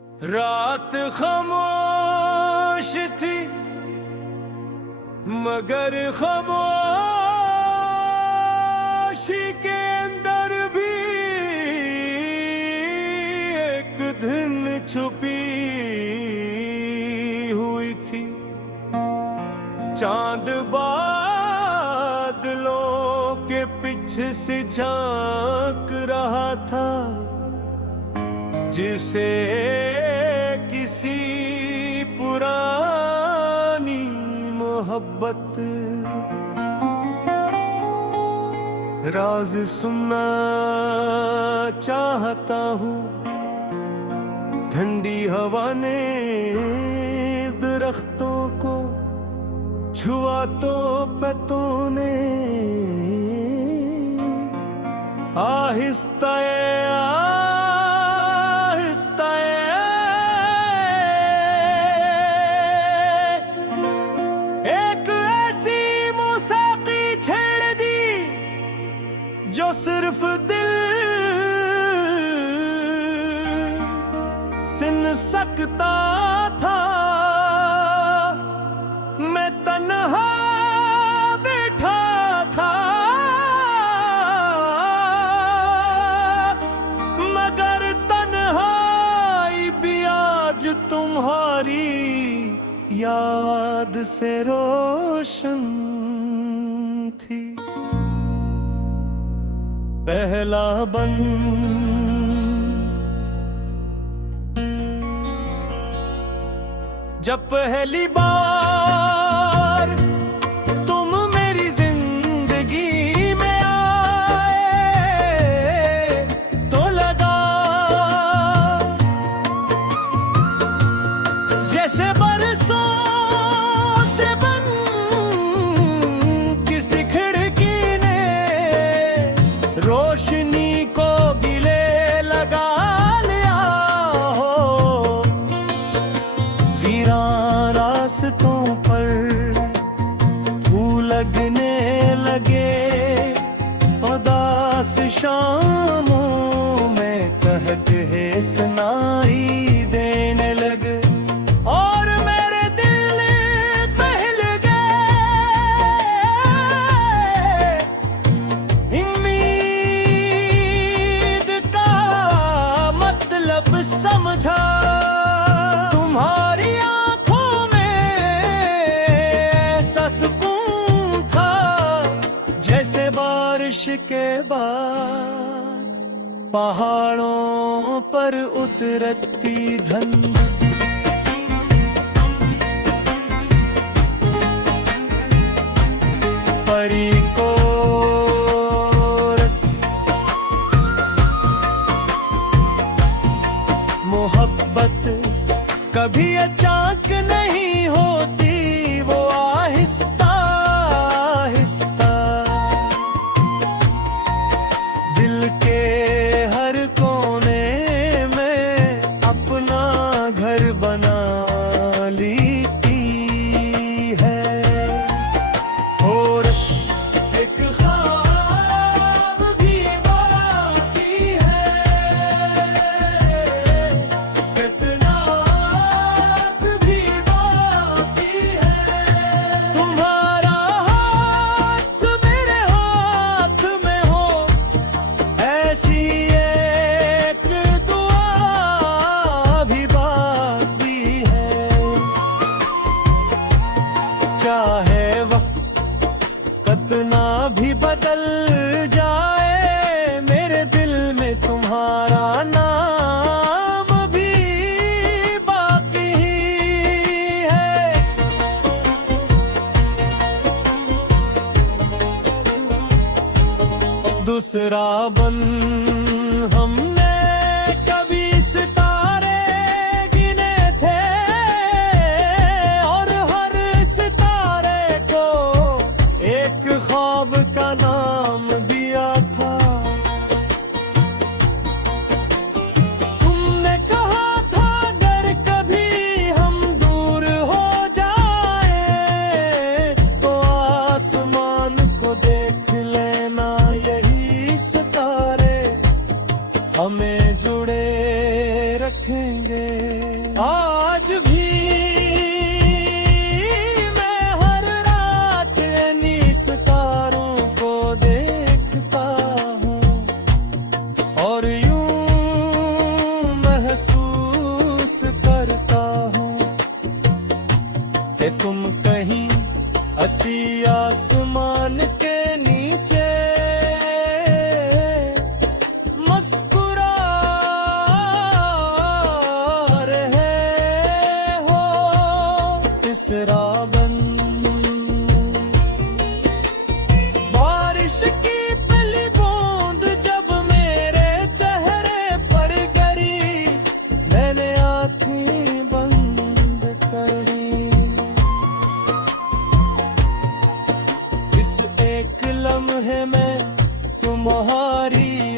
रात खामोश थी मगर खामोशी के अंदर भी एक धुन छुपी हुई थी। चांद बादलों के पीछे से झांक रहा था, जिसे किसी पुरानी मोहब्बत राज सुनना चाहता हूँ। ठंडी हवा ने दरख्तों को छुआ तो पत्तों ने आहिस्ता जो सिर्फ दिल सुन सकता था। मैं तन्हा बैठा था मगर तन्हाई भी आज तुम्हारी याद से रोशन थी। पहला बंद जब पहली बार तुम मेरी जिंदगी में आए तो लगा जैसे बरसों से बन किसी खिड़की ने रोशनी को गिले लगा लिया हो। वीरान रास्तों पर फूल लगने लगे, उदास शामों में कहके सुनाई देने लगे और मेरे दिल बहल गए। मतलब समझा तुम्हारी आंखों में ऐसा सुकून था जैसे बारिश के बाद पहाड़ों पर उतरती धुंध। परी को मोहब्बत कभी अचानक नहीं होती, वो आहिस्ता आहिस्ता दिल के हर कोने में अपना घर बना लेती है। और एक ख्वाब भी बाकी है, चाहे वक्त कितना भी बदल जाए, मेरे दिल में तुम्हारा नाम भी बाकी है। दूसरा बंद हमने कभी सितारे गिने थे और हर सितारे को एक ख्वाब का नाम दिया था। तुमने कहा था अगर कभी हम दूर हो जाए तो आसमान को देख लेना, यही सितारे हमें जुड़े रखेंगे।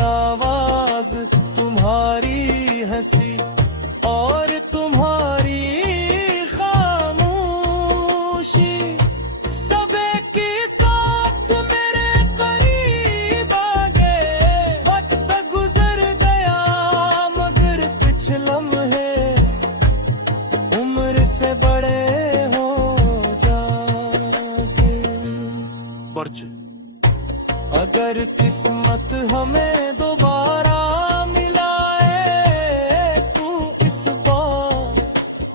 आवाज, तुम्हारी हंसी और तुम्हारी खामोशी, सब एक ही साथ मेरे करीब आ गए। वक्त गुजर गया मगर कुछ लम्हे उम्र से बड़े हो जाके। अगर किस्मत हमें दोबारा मिलाए तू इस बार,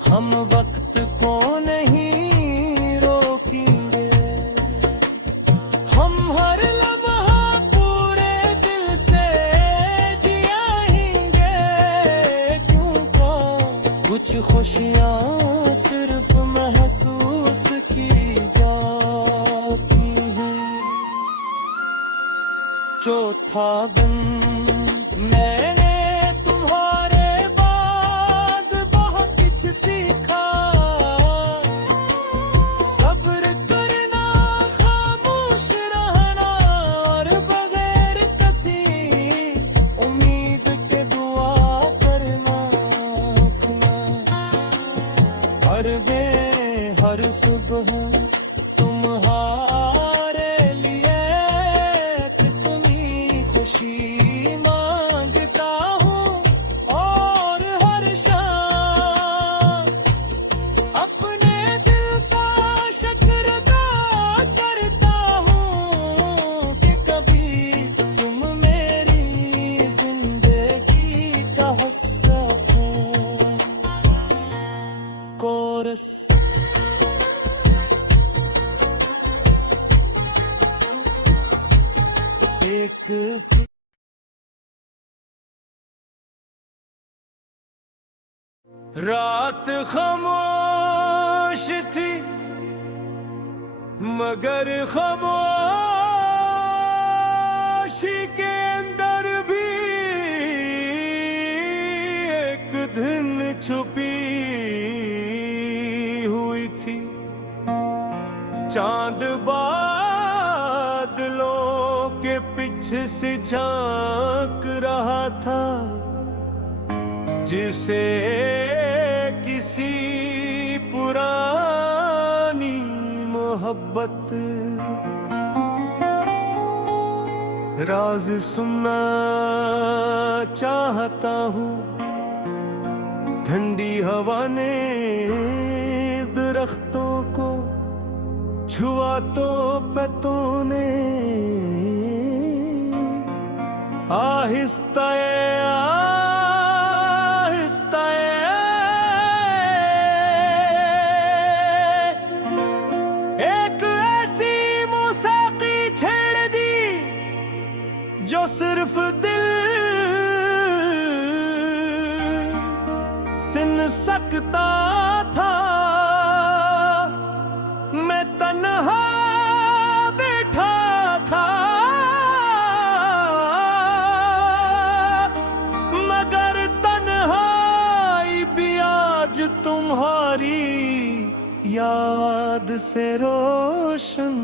हम वक्त को नहीं रोकेंगे। हम हर लम्हा पूरे दिल से जिएंगे, क्योंकि कुछ खुशियाँ सिर्फ महसूस की जाती हैं। चौथा दिन मैंने तुम्हारे बाद बहुत कुछ सीखा। सब्र करना, खामोश रहना और बगैर किसी उम्मीद के दुआ करना। हर हर सुबह तुम्हारे लिए कितनी खुशी मांगता हूँ, और हर शाम अपने दिल का शुक्र अदा करता हूँ कि कभी तुम मेरी जिंदगी का हिस्सा हो। कोरस एक रात खामोश थी मगर खामोशी के अंदर भी एक धुन छुपी हुई थी। चांद बादलों के पीछे से झांक रहा था, जिसे किसी पुरानी मोहब्बत राज सुनना चाहता हूँ। ठंडी हवा ने दरख्तों को छुआ तो पत्तों ने आहिस्ता आहिस्ता एक ऐसी मौसीकी छेड़ दी जो सिर्फ दिल सुन सकता था। मैं तन्हा बैठा था मगर तन्हाई भी आज तुम्हारी याद से रोशन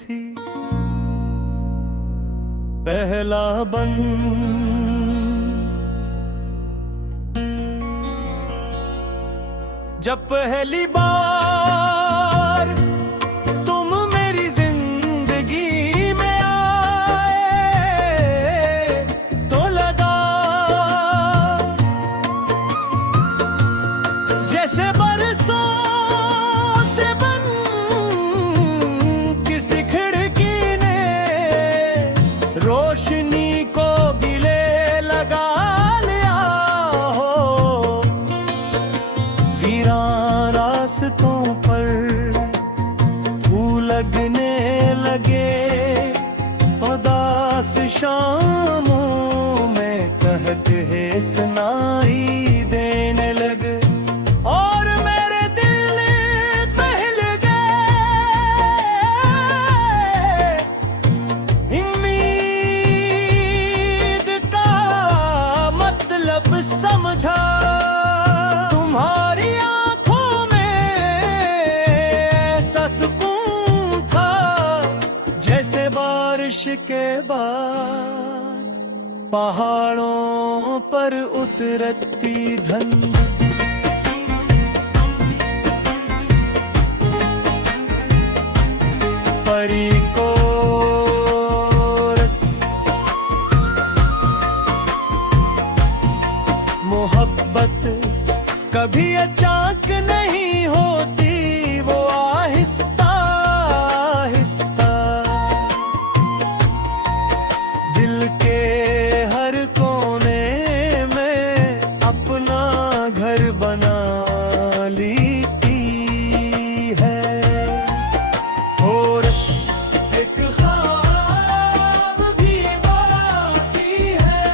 थी। पहला बंद जब पहली बार तुम मेरी जिंदगी में आए तो लगा जैसे बरसों से बन किसी खिड़की ने रोशनी को गिले लगा लिया हो। वीरान रास्तों पर फूल लगने लगे, उदास शामों में कहके सुनाई देने लगे, और मेरे दिल बहल गए। उम्मीद का मतलब समझा, तुम्हारी आंखों में ऐसा सुकून था जैसे बारिश के बाद पहाड़ों पर उतरती धंध परी को रस मोहब्बत कभी अचानक नहीं होती, वो आहिस्ता आहिस्ता दिल के हर कोने में अपना घर बना लेती है। और एक ख्वाब भी बाकी है,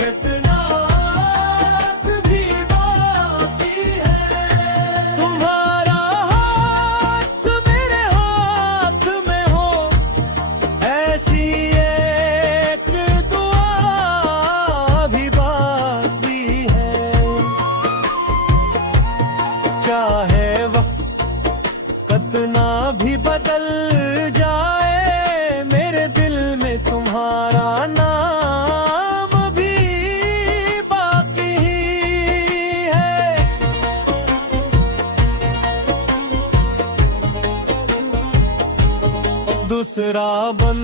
कितना भी बाकी है। तुम्हारा हाथ मेरे हाथ में हो, ऐसी एक दुआ भी बाकी है। चाहे वक्त कितना भी बदल जाए, मेरे दिल में तुम्हारा नाम भी बाकी है। दूसरा बन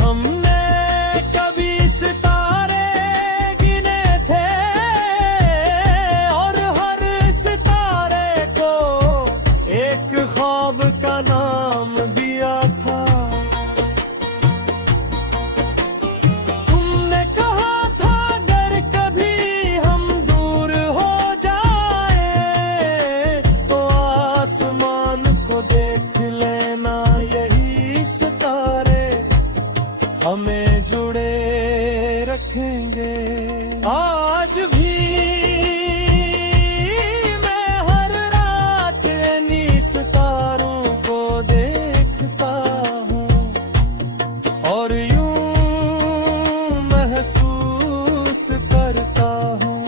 हमने कभी सितारे गिने थे, और हर सितारे को एक ख्वाब का नाम दिया था। तुमने कहा था अगर कभी हम दूर हो जाए, तो आसमान को देख लेना, यही सितारे हमें जुड़े रखेंगे। आज भी मैं हर रात इन्हीं सितारों को देखता हूँ, और यूं महसूस करता हूँ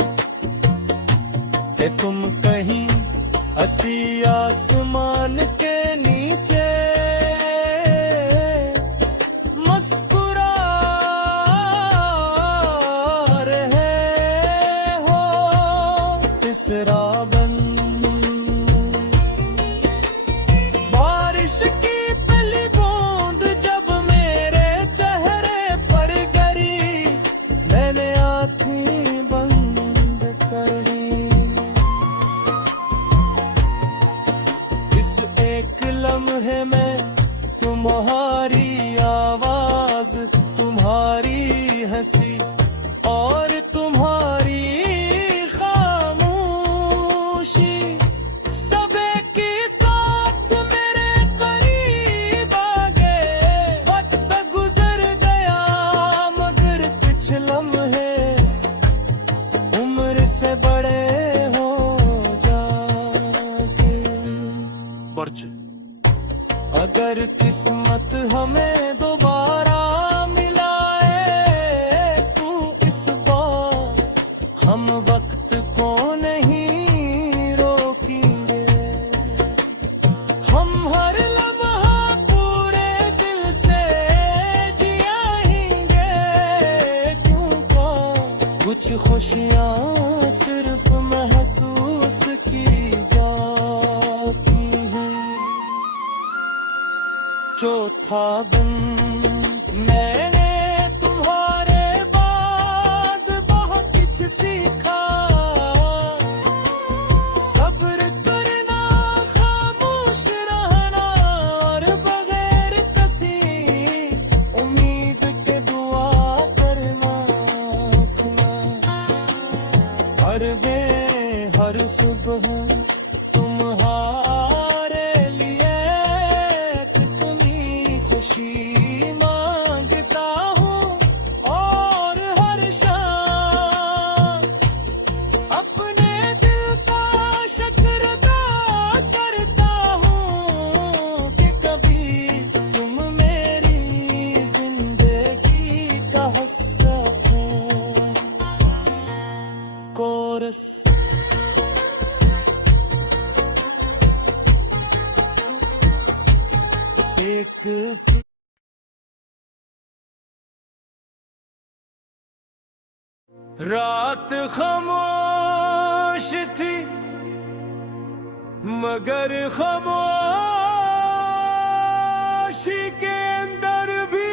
कि तुम कहीं हंसी आसमान के नीचे मुस्कुरा रहे हो। तीसरा बन बारिश की पहली बूंद जब मेरे चेहरे पर गिरी, मैंने आंखें बंद कर ली। इस एक लम्हे में तुम्हारी आवाज, तुम्हारी हंसी और तुम्हारी खामोशी, सब एक ही साथ मेरे करीब आ गए। वक्त गुजर गया मगर कुछ लम्हे उम्र से बड़े हो जाके। अगर किस्मत हमें दोबारा मिलाए, तू इस बार हम वक्त को नहीं रोकेंगे। हम हर लम्हा पूरे दिल से जिएंगे, क्योंकि कुछ खुशियाँ सिर्फ महसूस की जाती हैं। चौथा दिन मैंने तुम्हारे बाद बहुत कुछ सीखा। सब्र करना, खामोश रहना, और बगैर किसी उम्मीद के दुआ करना। हर में हर सुबह तुम्हारे लिए कितनी खुशी मांगता हूँ, और हर शाम अपने दिल का शुक्र अदा करता हूँ कि कभी तुम मेरी जिंदगी का हिस्सा थे। कोरस एक रात खामोश थी मगर खामोशी के अंदर भी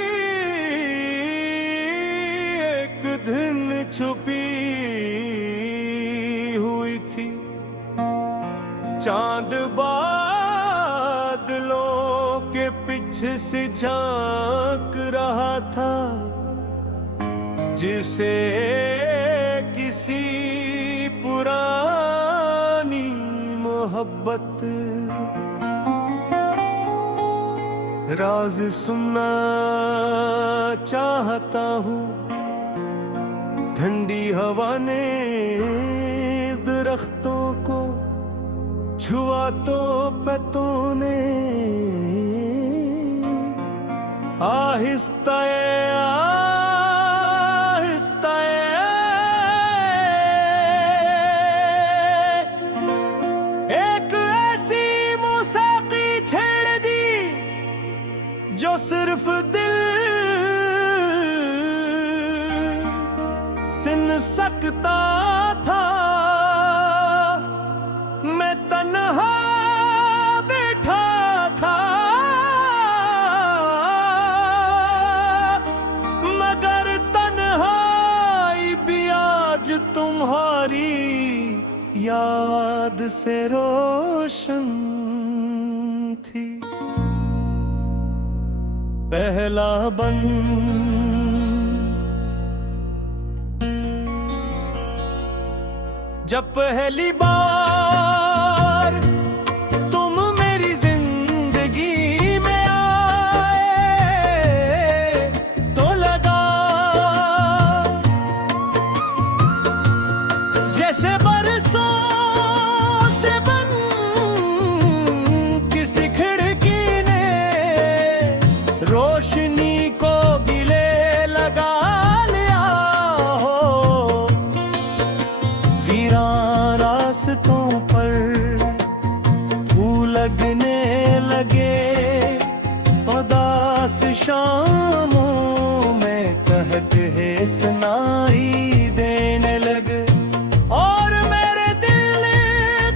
एक धुन छुपी हुई थी। चांद बादलों के पीछे से झांक रहा था, जिसे किसी पुरानी मोहब्बत राज सुनना चाहता हूँ। ठंडी हवा ने दरख्तों को छुआ तो पत्तों ने आहिस्ता जो सिर्फ दिल सुन सकता था। मैं तन्हा बैठा था मगर तन्हाई भी आज तुम्हारी याद से रोशन थी। पहला बंद जब पहली बार तुम मेरी जिंदगी में आए तो लगा जैसे बरसों से बन किसी खिड़की ने रोशनी को गिले लगा लिया हो। वीरान रास्तों पर फूल लगने लगे, उदास शामों में कहके सुनाई देने लगे और मेरे दिल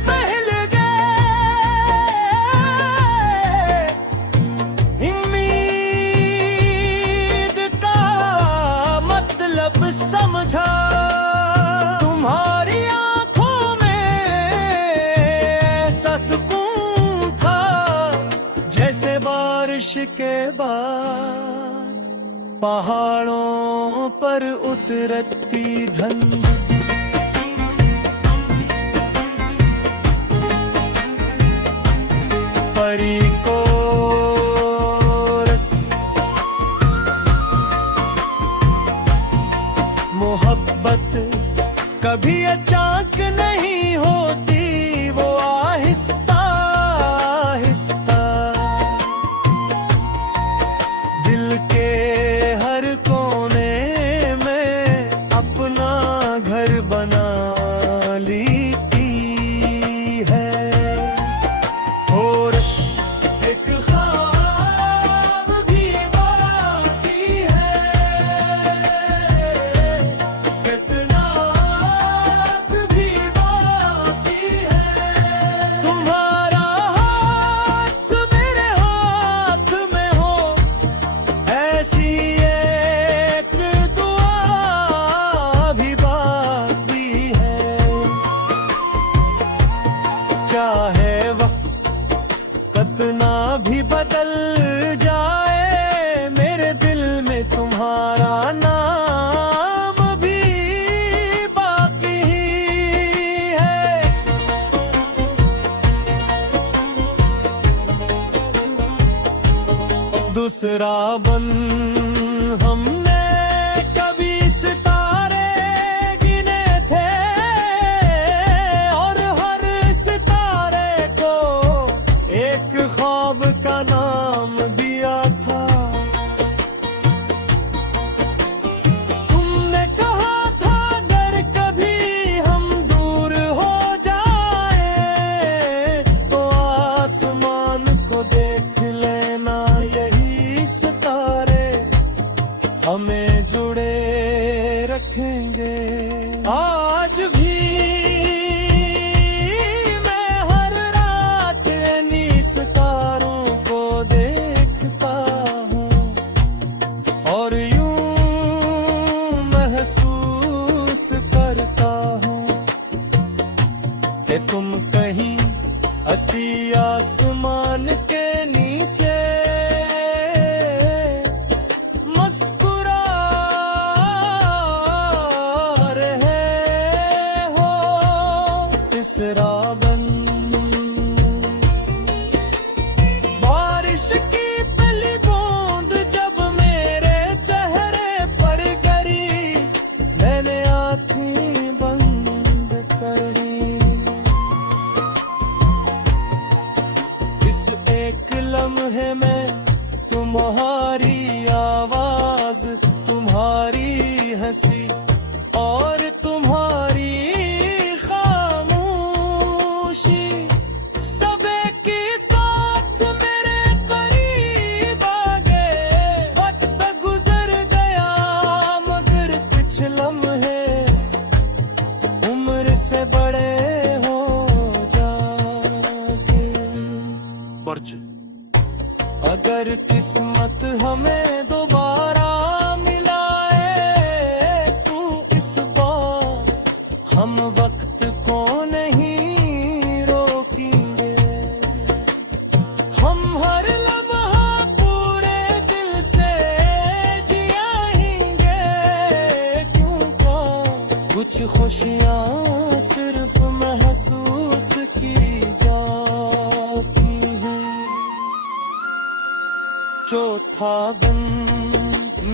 बहल गए। मतलब समझा तुम्हारी आंखों में ऐसा सुकून था जैसे बारिश के बाद पहाड़ों पर उतरती धुंध। परी को मोहब्बत कभी अचानक नहीं होती, वो आहिस्ता आहिस्ता दिल के हर कोने में अपना घर बना लेती है। और एक ख्वाब भी बाकी है, चाहे वक्त कितना भी बदल जाए, मेरे दिल में तुम्हारा नाम भी बाकी है। दूसरा बन हमने कभी सितारे गिने थे और हर सितारे को एक ख्वाब का नाम दिया था। तुमने कहा था अगर कभी हम दूर हो जाए तो आसमान को देख लेना, यही सितारे हमें जुड़े रखेंगे। तुम्हारी हंसी और तुम्हारी खामोशी सब एक ही साथ मेरे करीब आ गए। वक्त गुजर गया मगर कुछ लम्हे उम्र से बड़े हो जाके। Barcı. अगर किस्मत हमें दोबारा मिलाए तू इस बार हम वक्त को नहीं रोकेंगे। हम हर लम्हा पूरे दिल से जिएंगे क्योंकि कुछ खुशियाँ सिर्फ महसूस की जाती हैं। चौथा दिन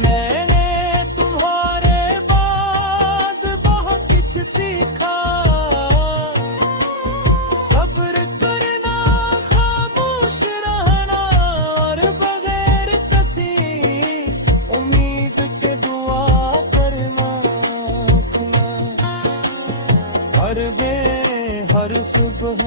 मैंने तुम्हारे बाद बहुत कुछ सीखा। सब्र करना, खामोश रहना और बगैर किसी उम्मीद के दुआ करना। हर सुबह